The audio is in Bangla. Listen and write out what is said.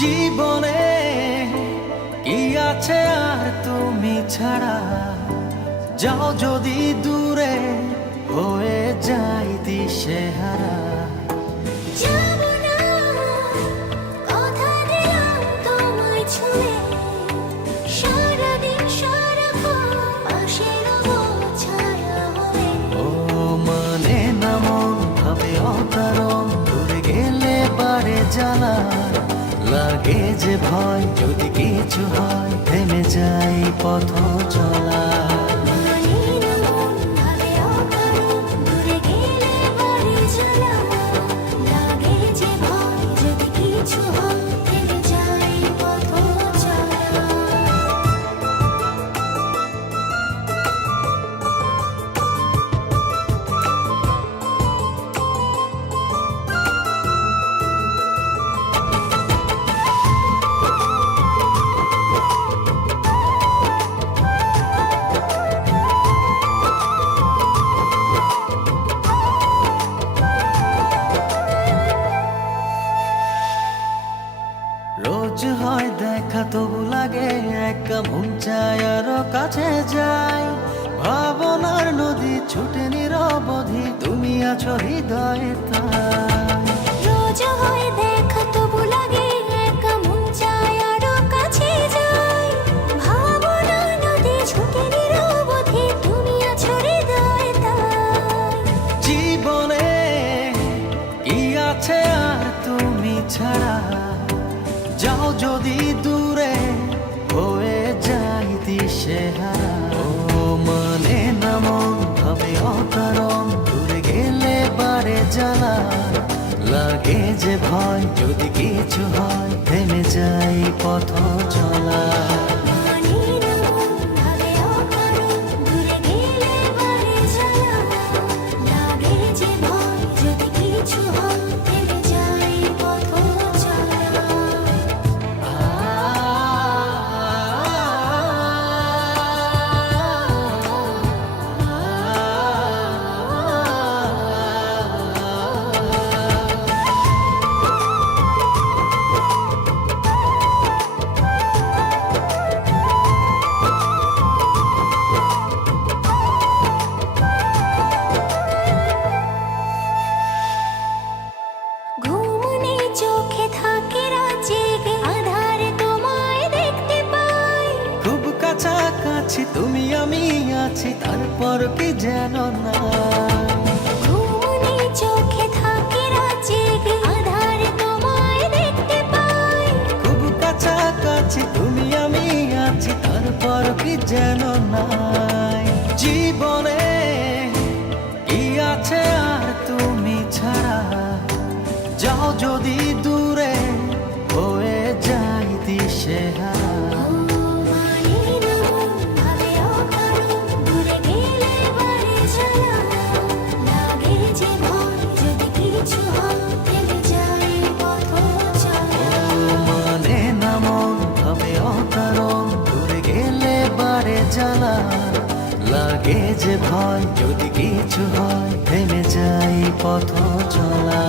জীবনে কি আছে আর তুমি ছাড়া, যাও যদি দূরে হয়ে যাই দিশেহারা। যাবো না, কথা দিলাম তোমায় ছুঁয়ে, সারাদিন সারাক্ষণ পাশে রবো ছায়া হয়ে। ও মানে না মন ভাবে অকারণ, দূরে গেলে বাড়ে জ্বালা, লাগে যে ভয় যদি কিছু হয়, থেমে যাই পথ চলা। মানে না মন ভাবে অকারণ, দূরে গেলে বাড়ে জ্বালা, লাগে যে ভয় যদি কিছু হয়, থেমে যাই পথ চলা। রোজ হয় দেখা তবু লাগে একা, মন চায় আরো কাছে যাই। ভাবনার নদী ছুটে নিরবধি, তুমি আছো হৃদয়ে তাই। রোজ হয় দেখা তবু লাগে একা, মন চায় আরো কাছে যাই। ভাবনার নদী ছুটে নিরবধি, তুমি আছো হৃদয়ে তাই। জীবনে কি আছে আর তুমি ছাড়া, যাও যদি দূরে হয়ে যাই দিশেহারা। ও মানে না মন ভাবে অকারণ, দূরে গেলে বাড়ে জ্বালা, লাগে যে ভয় যদি কিছু হয়, থেমে যাই পথ চলা। মানে না মন ভাবে অকারণ, দূরে গেলে বাড়ে জ্বালা, লাগে যে ভয় যদি কিছু হয়, থেমে যাই পথ চলা। ঘুম নেই চোখে থাকে রাত জেগে, আঁধারে তোমায় দেখতে পাই। খুব কাছাকাছি তুমি আমি আছি, তারপর কি যেন না। ঘুম নেই চোখে থাকে রাত জেগে, আঁধারে তোমায় দেখতে পাই। খুব কাছাকাছি তুমি আমি আছি, তারপর কি যেন নাই। জীবনে কি আছে আর তুমি ছাড়া, যাও যদি দূরে হয়ে যাই দিশেহারা। মানে না মন ভাবে অকারণ, দূরে গেলে বাড়ে জ্বালা, লাগে যে ভয় যদি কিছু হয়, থেমে যাই পথ চলা। মানে না মন ভাবে অকারণ, দূরে গেলে বাড়ে জ্বালা, লাগে যে ভয় যদি কিছু হয়, থেমে যাই পথ চলা।